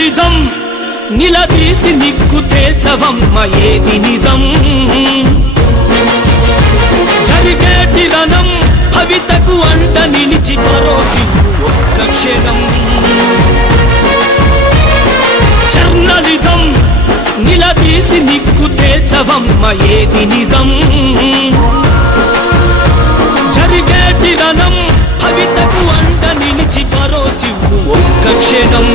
Journalism నిలదీసి నిక్కు తేల్చవమ్మ ఏది నిజం. జరిగేటి రణం భవితకు అండ నిలిచి భరోసిల్లు ఒక్క క్షణం. జర్నలిజం నిలదీసి నిక్కు తేల్చవమ్మ ఏది నిజం. జరిగేటి రణం భవితకు అండ నిలిచి భరోసిల్లు ఒక్క క్షణం.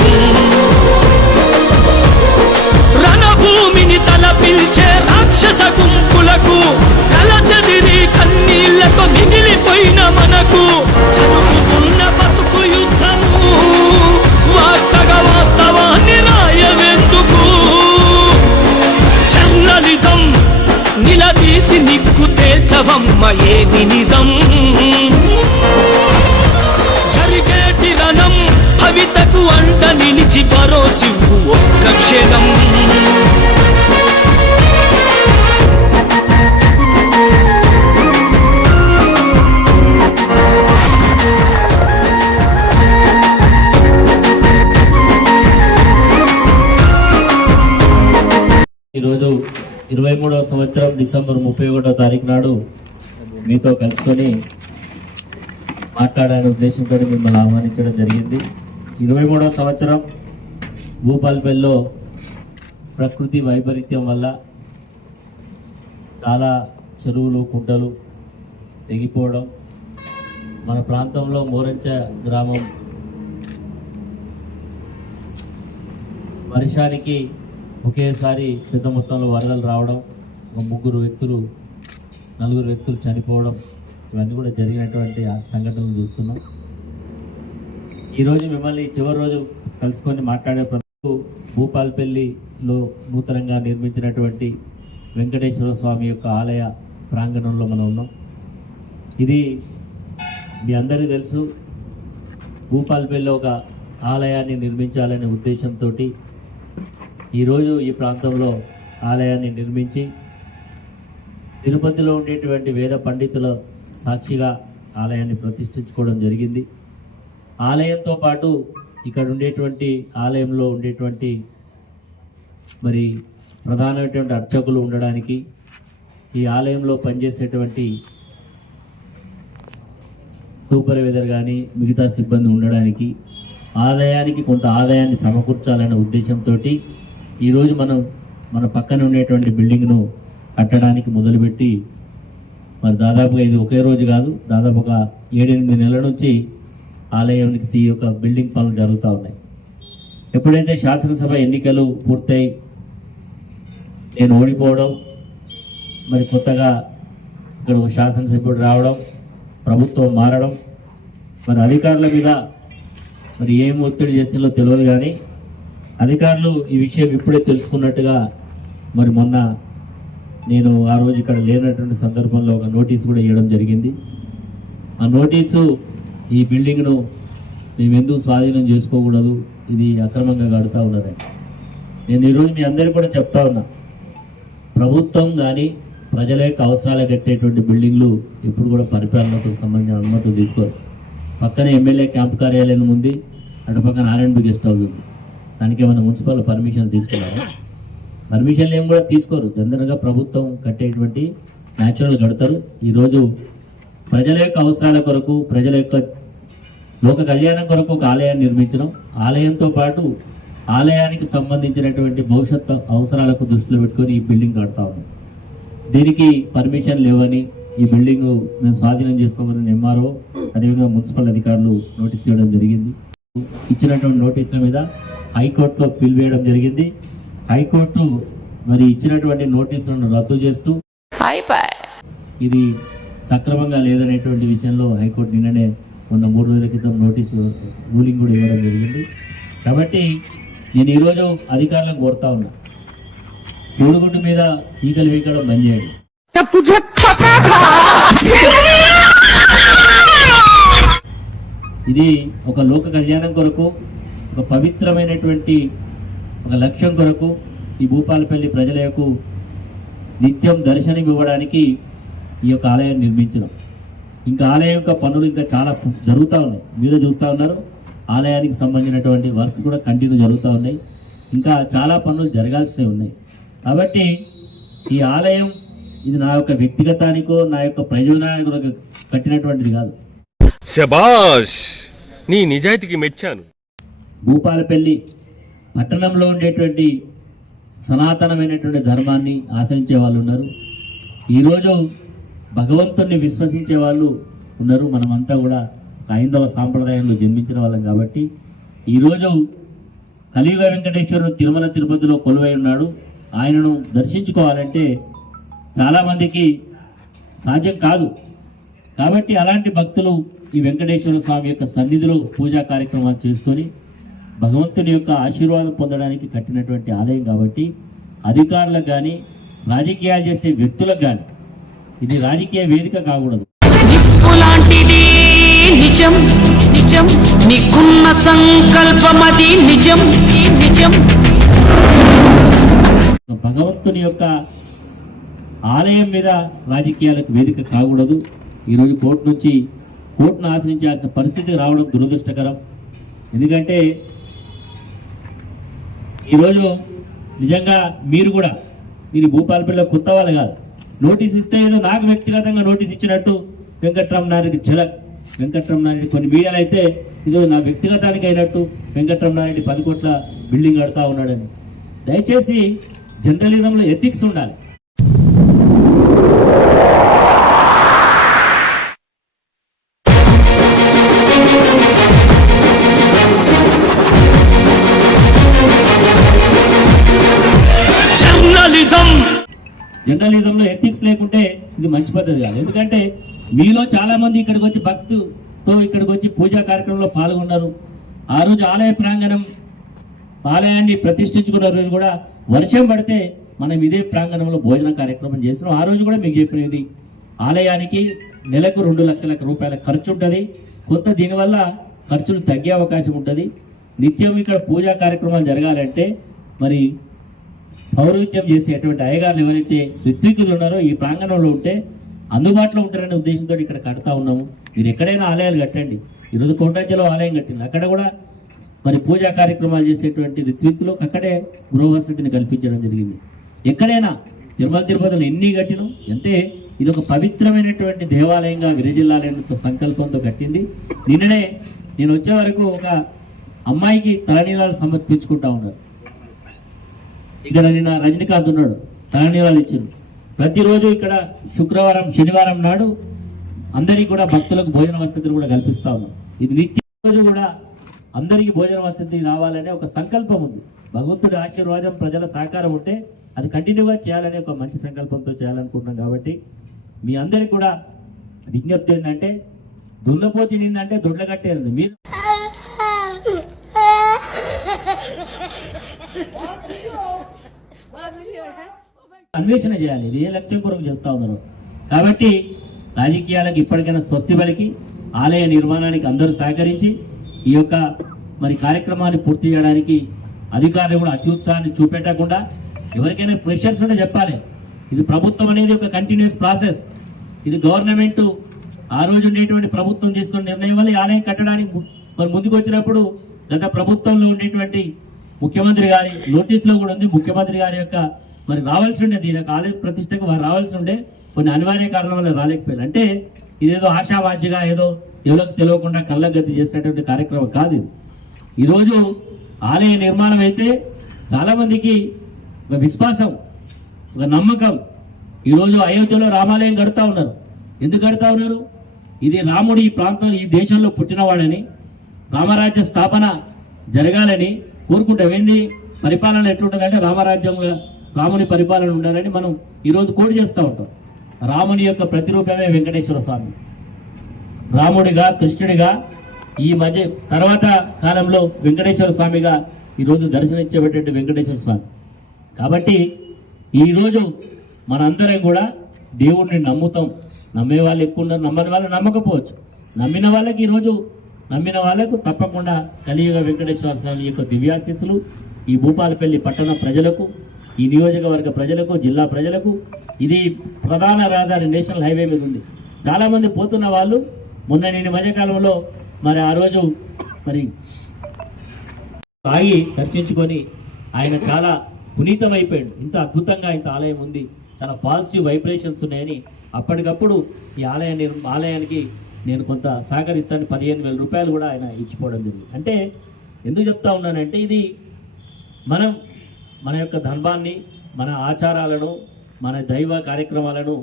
రణభూమిని తలపిల్చే రాక్షస గుంపులకు కలచెదిరి కన్నీళ్లతో మిగిలిపోయిన మనకు జరుగుతున్న బతుకు యుద్ధము వార్తగా వాస్తవాన్ని రాయవెందుకు. జర్నలిజం నిలదీసి నిక్కు తేల్చవమ్మ ఏది నిజం. జరిగేటి రణం భవితకు అండ నిలిచి భరోసివ్వు ఒక్క క్షణం. ఈరోజు 23వ సంవత్సరం డిసెంబర్ 31వ తారీఖు నాడు మీతో కలుసుకొని మాట్లాడాలనే ఉద్దేశంతో మిమ్మల్ని ఆహ్వానించడం జరిగింది. 23వ సంవత్సరం భూపాలపల్లిలో ప్రకృతి వైపరీత్యం వల్ల చాలా చెరువులు కుంటలు తెగిపోవడం, మన ప్రాంతంలో మోరంచ గ్రామం వర్షానికి ఒకేసారి పెద్ద మొత్తంలో వరదలు రావడం, ఒక 4 వ్యక్తులు చనిపోవడం, ఇవన్నీ కూడా జరిగినటువంటి సంఘటనలు చూస్తున్నాం. ఈరోజు మిమ్మల్ని చివరి రోజు కలుసుకొని మాట్లాడే ప్రతి భూపాలపల్లిలో నూతనంగా నిర్మించినటువంటి వెంకటేశ్వర స్వామి యొక్క ఆలయ ప్రాంగణంలో మనం ఉన్నాం. ఇది మీ అందరికీ తెలుసు, భూపాలపల్లిలో ఒక ఆలయాన్ని నిర్మించాలనే ఉద్దేశంతో ఈరోజు ఈ ప్రాంతంలో ఆలయాన్ని నిర్మించి తిరుపతిలో ఉండేటువంటి వేద పండితుల సాక్షిగా ఆలయాన్ని ప్రతిష్ఠించుకోవడం జరిగింది. ఆలయంతో పాటు ఇక్కడ ఉండేటువంటి ఆలయంలో ఉండేటువంటి మరి ప్రధానమైనటువంటి అర్చకులు ఉండడానికి, ఈ ఆలయంలో పనిచేసేటువంటి సూపర్వైజర్ కానీ మిగతా సిబ్బంది ఉండడానికి, ఆదాయానికి కొంత ఆదాయాన్ని సమకూర్చాలనే ఉద్దేశంతో ఈరోజు మన పక్కన ఉండేటువంటి బిల్డింగ్ను కట్టడానికి మొదలుపెట్టి మరి దాదాపుగా ఇది ఒకే రోజు కాదు, దాదాపు ఒక 7-8 నెలల నుంచి ఆలయానికి ఈ యొక్క బిల్డింగ్ పనులు జరుగుతూ ఉన్నాయి. ఎప్పుడైతే శాసనసభ ఎన్నికలు పూర్తయి నేను ఓడిపోవడం, మరి కొత్తగా ఇక్కడ ఒక శాసనసభ్యుడు రావడం, ప్రభుత్వం మారడం, మరి అధికారుల మీద మరి ఏం ఒత్తిడి చేసిందో తెలియదు. కానీ అధికారులు ఈ విషయం ఇప్పుడే తెలుసుకున్నట్టుగా మరి మొన్న నేను ఆ రోజు ఇక్కడ లేనటువంటి సందర్భంలో ఒక నోటీసు కూడా ఇవ్వడం జరిగింది. ఆ నోటీసు ఈ బిల్డింగ్ను మేము ఎందుకు స్వాధీనం చేసుకోకూడదు, ఇది అక్రమంగా కడుతూ ఉన్నారని నేను ఈరోజు మీ అందరికీ కూడా చెప్తా ఉన్నా. ప్రభుత్వం కానీ ప్రజల యొక్క అవసరాలు కట్టేటువంటి బిల్డింగ్లు ఇప్పుడు కూడా పరిపాలనకు సంబంధించిన అనుమతులు తీసుకోరు. పక్కనే ఎమ్మెల్యే క్యాంప్ కార్యాలయం ఉంది, అటు పక్కన R&B గెస్ట్ హౌస్ ఉంది. దానికి ఏమైనా మున్సిపల్ పర్మిషన్ తీసుకున్నారా? పర్మిషన్లు ఏం కూడా తీసుకోరు. జనరల్గా ప్రభుత్వం కట్టేటువంటి న్యాచురల్ కడతారు. ఈరోజు ప్రజల యొక్క అవసరాల కొరకు, ప్రజల యొక్క లోక కళ్యాణం కొరకు ఒక ఆలయాన్ని నిర్మించడం, ఆలయంతో పాటు ఆలయానికి సంబంధించినటువంటి భవిష్యత్ అవసరాలకు దృష్టిలో పెట్టుకొని ఈ బిల్డింగ్ కడతా ఉన్నాం. దీనికి పర్మిషన్ లేవని ఈ బిల్డింగ్ మేము స్వాధీనం చేసుకోమని ఎంఆర్ఓ అదేవిధంగా మున్సిపల్ అధికారులు నోటీస్ ఇవ్వడం జరిగింది. ఇచ్చినటువంటి నోటీసుల మీద హైకోర్టులో పిల్ వేయడం జరిగింది. హైకోర్టు మరి ఇచ్చినటువంటి నోటీసులను రద్దు చేస్తూ ఇది సక్రమంగా లేదనేటువంటి విషయంలో హైకోర్టు నిన్ననే మొన్న 3 రోజుల క్రితం నోటీసు రూలింగ్ కూడా ఇవ్వడం జరిగింది. కాబట్టి నేను ఈరోజు అధికారులను కోరుతా ఉన్నా, కోడిగుడ్డు మీద ఈగలు వీకడం బంద్ చేయండి. ఇది ఒక లోక కళ్యాణం కొరకు, ఒక పవిత్రమైనటువంటి ఒక లక్ష్యం కొరకు ఈ భూపాలపల్లి ప్రజలకు నిత్యం దర్శనం ఇవ్వడానికి ఈ యొక్క ఆలయాన్ని నిర్మించడం. ఇంకా ఆలయం యొక్క పనులు ఇంకా చాలా జరుగుతూ ఉన్నాయి, మీరే చూస్తూ ఉన్నారు. ఆలయానికి సంబంధించినటువంటి వర్క్స్ కూడా కంటిన్యూ జరుగుతూ ఉన్నాయి. ఇంకా చాలా పనులు జరగాల్సినవి ఉన్నాయి. కాబట్టి ఈ ఆలయం ఇది నా యొక్క వ్యక్తిగతానికో నా యొక్క ప్రయోజనానికో కట్టినటువంటిది కాదు. శబాష్, నీ నిజాయితీకి మెచ్చాను. భూపాలపల్లి పట్టణంలో ఉండేటువంటి సనాతనమైనటువంటి ధర్మాన్ని ఆచరించే వాళ్ళు ఉన్నారు. ఈరోజు భగవంతుణ్ణి విశ్వసించే వాళ్ళు ఉన్నారు. మనమంతా కూడా హైందవ సాంప్రదాయంలో జన్మించిన వాళ్ళం కాబట్టి ఈరోజు కలియుగ వెంకటేశ్వరుడు తిరుమల తిరుపతిలో కొలువై ఉన్నాడు. ఆయనను దర్శించుకోవాలంటే చాలామందికి సాధ్యం కాదు. కాబట్టి అలాంటి భక్తులు ఈ వెంకటేశ్వర స్వామి యొక్క సన్నిధిలో పూజా కార్యక్రమాలు చేసుకొని భగవంతుని యొక్క ఆశీర్వాదం పొందడానికి కట్టినటువంటి ఆలయం కాబట్టి అధికారులకు కానీ రాజకీయాలు చేసే వ్యక్తులకు కానీ ఇది రాజకీయ వేదిక కాకూడదు. నిప్పులాంటిది నిజం నిజం, నీకున్న సంకల్పమది నిజం నిజం. భగవంతుని యొక్క ఆలయం మీద రాజకీయాలకు వేదిక కాకూడదు. ఈరోజు కోర్టును ఆశ్రయించాల్సిన పరిస్థితి రావడం దురదృష్టకరం. ఎందుకంటే ఈరోజు నిజంగా మీరు భూపాలపల్లిలో కొత్త వాళ్ళు కాదు. నోటీస్ ఇస్తే ఏదో నాకు వ్యక్తిగతంగా నోటీస్ ఇచ్చినట్టు వెంకట్రామనారెడ్డి వెంకట్రామనారెడ్డి కొన్ని మీడియాలు అయితే ఇదో నా వ్యక్తిగతానికి అయినట్టు వెంకట్రామనారెడ్డి 10 కోట్ల బిల్డింగ్ కడతా ఉన్నాడని. దయచేసి జర్నలిజంలో ఎథిక్స్ ఉండాలి. జర్నలిజంలో ఎథిక్స్ లేకుంటే ఇది మంచి పద్ధతి కాదు. ఎందుకంటే మీలో చాలా మంది ఇక్కడికి వచ్చి భక్తితో ఇక్కడికి వచ్చి పూజా కార్యక్రమంలో పాల్గొన్నారు. ఆ రోజు ఆలయాన్ని ప్రతిష్ఠించుకున్న రోజు కూడా వర్షం పడితే మనం ఇదే ప్రాంగణంలో భోజన కార్యక్రమం చేస్తున్నాం. ఆ రోజు కూడా మీకు చెప్పినది ఆలయానికి నెలకు 2 లక్షల రూపాయల ఖర్చు ఉంటుంది. కొంత దీనివల్ల ఖర్చులు తగ్గే అవకాశం ఉంటుంది. నిత్యం ఇక్కడ పూజా కార్యక్రమాలు జరగాలంటే మరి పౌరోహిత్యం చేసేటువంటి అయ్యగారులు ఎవరైతే ఋత్వికులు ఉన్నారో ఈ ప్రాంగణంలో ఉంటే అందుబాటులో ఉంటారనే ఉద్దేశంతో ఇక్కడ కడతా ఉన్నాము. మీరు ఎక్కడైనా ఆలయాలు కట్టండి. ఈరోజు కోటాంజలో ఆలయం కట్టింది. అక్కడ కూడా మరి పూజా కార్యక్రమాలు చేసేటువంటి ఋత్వికులకు అక్కడే గృహవసతిని కల్పించడం జరిగింది. ఎక్కడైనా తిరుమల తిరుపతిలో ఎన్ని కట్టినాం అంటే ఇది ఒక పవిత్రమైనటువంటి దేవాలయంగా విరజిల్లాలనే సంకల్పంతో కట్టింది. నిన్ననే నేను వచ్చే వరకు ఒక అమ్మాయికి తలనీలాలు సమర్పించుకుంటా ఉన్నారు. ఇక్కడ నిన్న రజనీకాంత్ ఉన్నాడు, తలనీలాలు ఇచ్చింది. ప్రతిరోజు ఇక్కడ శుక్రవారం శనివారం నాడు అందరికీ కూడా భక్తులకు భోజన వసతులు కూడా కల్పిస్తా ఉన్నాం. ఇది నిత్య రోజు కూడా అందరికీ భోజన వసతి రావాలనే ఒక సంకల్పం ఉంది. భగవంతుడి ఆశీర్వాదం ప్రజల సహకారం ఉంటే అది కంటిన్యూగా చేయాలనే ఒక మంచి సంకల్పంతో చేయాలనుకుంటున్నాం. కాబట్టి మీ అందరికి కూడా విజ్ఞప్తి ఏంటంటే దున్నపోతి నిందంటే దొడ్లగట్టేది. మీరు అన్వేషణ చేయాలి. ఇది ఏ లక్ష్యం కొరకు చేస్తా ఉన్నారు. కాబట్టి రాజకీయాలకు ఇప్పటికైనా స్వస్తి పలికి ఆలయ నిర్మాణానికి అందరూ సహకరించి ఈ యొక్క మరి కార్యక్రమాన్ని పూర్తి చేయడానికి అధికారులు కూడా అత్యుత్సాహాన్ని చూపెట్టకుండా ఎవరికైనా ప్రెషర్స్ ఉంటే చెప్పాలి. ఇది ప్రభుత్వం అనేది ఒక కంటిన్యూస్ ప్రాసెస్. ఇది గవర్నమెంట్ ఆ రోజు ఉండేటువంటి ప్రభుత్వం తీసుకున్న నిర్ణయం వల్ల ఈ ఆలయం కట్టడానికి మరి ముందుకు వచ్చినప్పుడు గత ప్రభుత్వంలో ఉండేటువంటి ముఖ్యమంత్రి గారి నోటీసులో కూడా ఉంది. ముఖ్యమంత్రి గారి యొక్క మరి రావాల్సి ఉండే దీని యొక్క ఆలయ ప్రతిష్టకు వారు రావాల్సి ఉండే కొన్ని అనివార్య కారణం వల్ల రాలేకపోయారు. అంటే ఇదేదో ఆశావాసిగా ఏదో ఎవరికి తెలియకుండా కళ్ళగద్ది చేసినటువంటి కార్యక్రమం కాదు. ఈరోజు ఆలయ నిర్మాణం అయితే చాలామందికి ఒక విశ్వాసం, ఒక నమ్మకం. ఈరోజు అయోధ్యలో రామాలయం కడతా ఉన్నారు. ఎందుకు కడతా ఉన్నారు? ఇది రాముడు ఈ ప్రాంతం ఈ దేశంలో పుట్టినవాడని, రామరాజ్య స్థాపన జరగాలని కోరుకుంటాం. ఏంది పరిపాలన ఎట్లుంటుందంటే రామరాజ్యంగా రాముని పరిపాలన ఉండాలని మనం ఈరోజు కోడి చేస్తూ ఉంటాం. రాముని యొక్క ప్రతిరూపమే వెంకటేశ్వర స్వామి. రాముడిగా కృష్ణుడిగా ఈ మధ్య తర్వాత కాలంలో వెంకటేశ్వర స్వామిగా ఈరోజు దర్శనమిచ్చేటటువంటి వెంకటేశ్వర స్వామి. కాబట్టి ఈరోజు మనందరం కూడా దేవుడిని నమ్ముతాం. నమ్మే వాళ్ళు ఎక్కువ ఉన్నారు, నమ్మని వాళ్ళు నమ్మకపోవచ్చు. నమ్మిన వాళ్ళకు తప్పకుండా కలియుగ వెంకటేశ్వర స్వామి యొక్క దివ్యాశీస్సులు ఈ భూపాలపల్లి పట్టణ ప్రజలకు, ఈ నియోజకవర్గ ప్రజలకు, జిల్లా ప్రజలకు. ఇది ప్రధాన రహదారి, నేషనల్ హైవే మీద ఉంది. చాలామంది పోతున్న వాళ్ళు నేను మధ్యకాలంలో మరి ఆ రోజు మరి ఆగి దర్శించుకొని ఆయన చాలా పునీతమైపోయాడు. ఇంత అద్భుతంగా ఇంత ఆలయం ఉంది, చాలా పాజిటివ్ వైబ్రేషన్స్ ఉన్నాయని అప్పటికప్పుడు ఈ ఆలయానికి నేను కొంత సహకరిస్తాను 15,000 రూపాయలు కూడా ఆయన ఇచ్చిపోవడం జరిగింది. అంటే ఎందుకు చెప్తా ఉన్నానంటే ఇది మన యొక్క ధర్మాన్ని, మన ఆచారాలను, మన దైవ కార్యక్రమాలను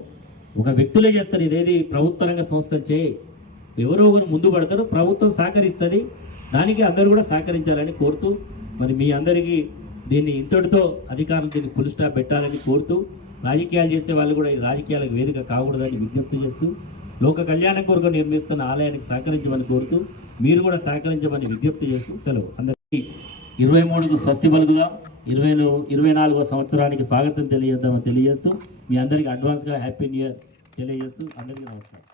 ఒక వ్యక్తులే చేస్తారు. ఇదేది ప్రభుత్వ రంగ సంస్థలు చేయి, ఎవరో ఒకరు ముందు పడతారు, ప్రభుత్వం సహకరిస్తుంది. దానికి అందరూ కూడా సహకరించాలని కోరుతూ, మరి మీ అందరికీ దీన్ని ఇంతటితో అధికారులు దీన్ని ఫుల్ స్టాప్ పెట్టాలని కోరుతూ, రాజకీయాలు చేసే వాళ్ళు కూడా ఇది రాజకీయాలకు వేదిక కాకూడదని విజ్ఞప్తి చేస్తూ, లోక కళ్యాణం కొరకు నిర్మిస్తున్న ఆలయానికి సహకరించమని కోరుతూ, మీరు కూడా సహకరించమని విజ్ఞప్తి చేస్తూ సెలవు. అందరికీ 23కు స్వస్తి పలుకుదాం, 24వ సంవత్సరానికి స్వాగతం తెలియజేద్దామని తెలియజేస్తూ, మీ అందరికీ అడ్వాన్స్గా హ్యాపీ న్యూ ఇయర్ తెలియజేస్తూ అందరికీ నమస్కారం.